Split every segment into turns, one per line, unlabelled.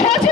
সচিব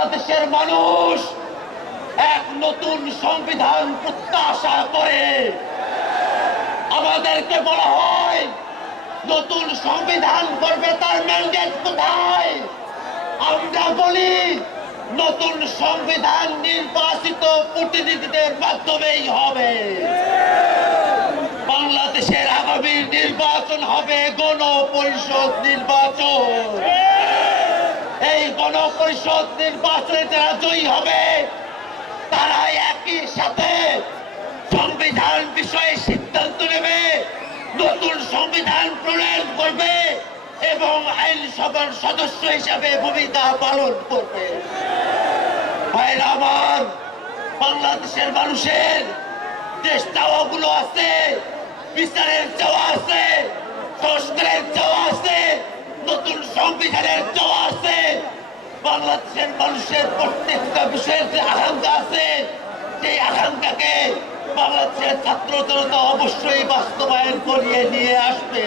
বাংলাদেশের মানুষ এক নতুন সংবিধান প্রত্যাশা করে। আমাদেরকে বলা হয়, নতুন সংবিধান করবে তার ম্যান্ডেট কোথায়? আমরা বলি, নতুন সংবিধান নির্বাচিত প্রতিনিধিদের মাধ্যমেই হবে। বাংলাদেশের আগামী নির্বাচন হবে গণপরিষদ নির্বাচন। গণপরিষদ নির্বাচনে যারা জয়ী হবে। তারা একই সাথে সংবিধান বিষয়ে সিদ্ধান্ত নেবে, নতুন সংবিধান প্রণয়ন করবে এবং আইনসভার সদস্য হিসাবে ভূমিকা পালন করবে। আমার, বাংলাদেশের মানুষের দেশ চাওয়াগুলো আছে, বিচারের চাওয়া আছে, সংস্কারের চাওয়া আছে, নতুন সংবিধানের চাওয়া বাংলাদেশের মানুষের প্রত্যেকটা বিষয়ের যে আকাঙ্ক্ষা আছে, সেই আকাঙ্ক্ষাকে বাংলাদেশের ছাত্র জনতা অবশ্যই বাস্তবায়ন করিয়ে নিয়ে আসবে।